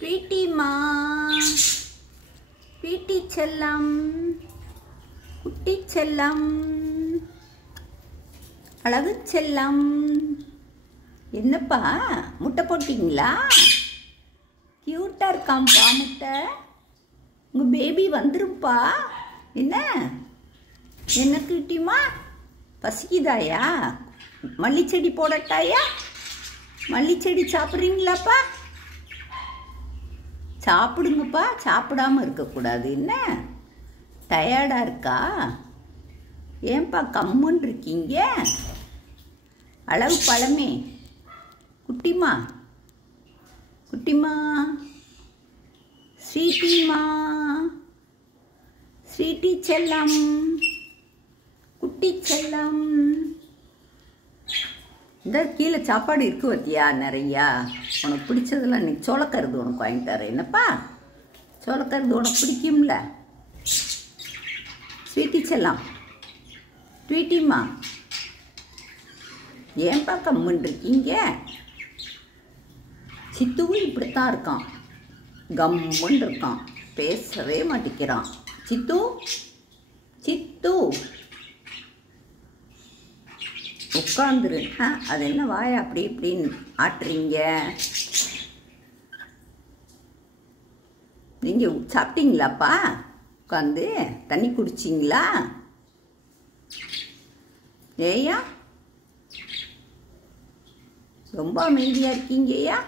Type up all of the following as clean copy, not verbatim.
பிரீட்டிமா, pretty செல்லம், குட்டி செல்லம், அழகு செல்லம். என்னப்பா முட்டை போட்டிங்களா? கியூட்டா இருக்காம்பா முட்டை. உங்க பேபி வந்துருப்பா. என்ன என்ன கிட்டிமா, பசிக்குதாயா? மல்லிச்செடி போடட்டாயா? மல்லிச்செடி சாப்பிட்றீங்களாப்பா? சாப்பிடுங்கப்பா, சாப்பிடாம இருக்கக்கூடாது. என்ன டயர்டா இருக்கா? ஏன்பா கம்முன்னு இருக்கீங்க? அழகு பழமே, குட்டிமா, குட்டிமா, ஸ்வீட்டிமா, ஸ்வீட்டி செல்லம், குட்டி செல்லம். இந்த கீழே சாப்பாடு இருக்கு வத்தியா நிறையா. உனக்கு பிடிச்சதெல்லாம் இன்னைக்கு சோளக்கருது உனக்கு வாங்கிட்டு வரேன். என்னப்பா சோளக்கருது உனக்கு பிடிக்கும்ல? ஸ்வீட்டி செல்லம், ஸ்வீட்டிமா, ஏன்பா கம்முன்னு இருக்கீங்க? சித்துவும் இப்படித்தான் இருக்கான், கம்முன்னு இருக்கான், பேசவே மாட்டேங்கிறான். சித்து, சித்து உட்காந்துரு. அது என்ன வாய அப்படி இப்படின்னு ஆட்டுறீங்க? நீங்க சாப்பிட்டீங்களாப்பா? உட்காந்து தண்ணி குடிச்சிங்களா? ஏயா ரொம்ப அமைதியா இருக்கீங்கய்யா?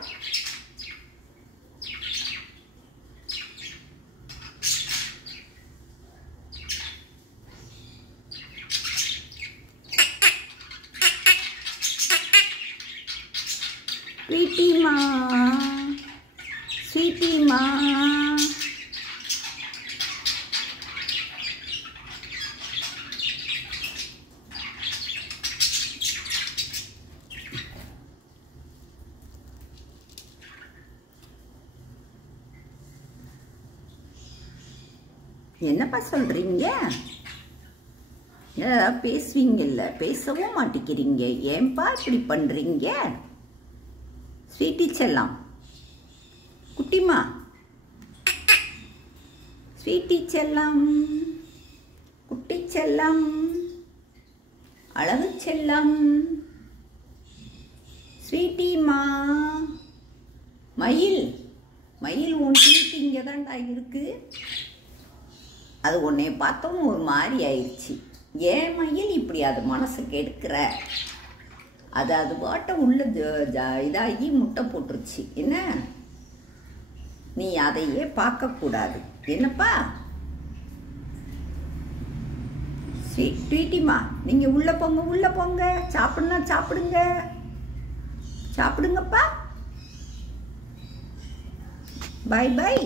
ஸ்வீட்டிமா, ஸ்வீட்டிமா, என்னப்பா சொல்றீங்க? ஏதாவது பேசுவீங்கல்ல, பேசவும் மாட்டேங்கிறீங்க. ஏன்பா இப்படி பண்றீங்க? ஸ்வீட்டி செல்லம், குட்டிமா, ஸ்வீட்டி செல்லம், குட்டி செல்லம், அழகு செல்லம், ஸ்வீட்டிமா. மயில், மயில் உன் ஸ்வீட்டி இங்கே தான்டா இருக்கு. அது உன்னைய பார்த்தோம் ஒரு மாதிரி ஆயிடுச்சு. ஏன் மயில் இப்படி அது மனசுக்கு எடுக்கிற? அது பாட்ட உள்ள இதாகி முட்டை போட்டுருச்சு. என்ன நீ அதையே பார்க்கக்கூடாது. என்னப்பா ஸ்வீட்டிமா, நீங்க உள்ள போங்க, உள்ள போங்க. சாப்பிடுனா சாப்பிடுங்க, சாப்பிடுங்கப்பா. By by.